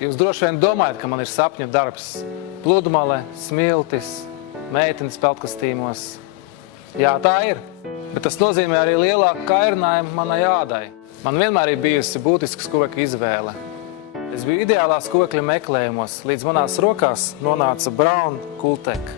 Jūs droši vien domājat, ka man ir sapņu darbs. Pludmale, smiltis, meitenes peltkastīmos. Jā, tā ir. Bet tas nozīmē arī lielāku kairinājumu manai ādai. Man vienmēr ir bijusi būtiska skuvekļa izvēle. Es biju ideālā skuvekļa meklējumos, līdz manās rokās nonāca Braun Cooltech.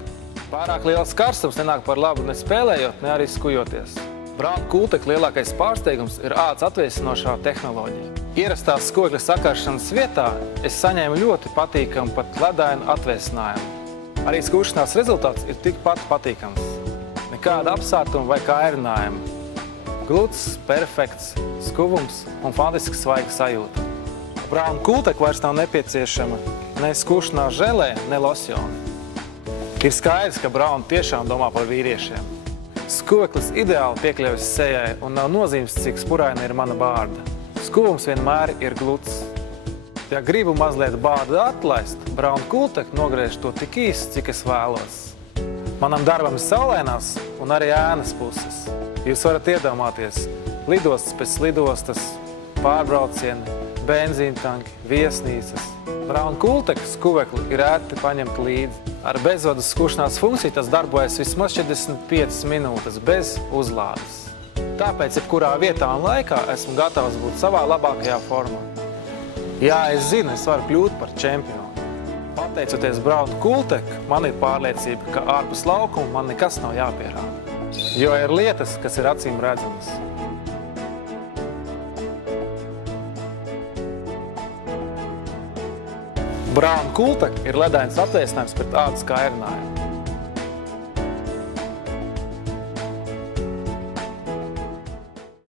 Pārāk liels karstums nenāk par labu ne spēlējot, ne arī skujoties. Braun Cooltech lielākais pārsteigums ir ādas atvēsinošā tehnoloģija. Ierastās skuvekļa sakaršanas vietā es saņēmu ļoti patīkamu pat ledainu atvēsinājumu. Arī skušanās rezultāts ir tikpat patīkams. Nekāda apsārtuma vai kairinājuma. Gluds, perfekts, skuvums un fantastiski svaiga sajūta. Braun Cooltech vairs nav nepieciešama ne skušanās želē, ne losjoni. Ir skaidrs, ka Braun tiešām domā par vīriešiem. Skuveklis ideāli piekļaujas sejai un nav nozīmes, cik spuraina ir mana bārda. Skuvums vienmēr ir gluds. Ja gribu mazliet bārdu atlaist, Braun Cooltech nogriež to tik īsti, cik es vēlos. Manam darbam ir saulainās un arī ēnas puses. Jūs varat iedomāties lidostas pēc lidostas, pārbraucieni, benzīntanki, viesnīcas. Braun Cooltech skuvekli ir ērti paņemt līdzi. Ar bezvadu skušanās funkciju tas darbojas vismaz 45 minūtes bez uzlādes. Tāpēc, jebkurā vietā un laikā esmu gatavs būt savā labākajā formā. Jā, es zinu, es varu kļūt par čempionu. Pateicoties Braun Cooltech, man ir pārliecība, ka ārpus laukuma man nekas nav jāpierāda. Jo ir lietas, kas ir acīm redzamas. Braun Cooltech ir ledains atvēsinājums pret ādas kairinājumu.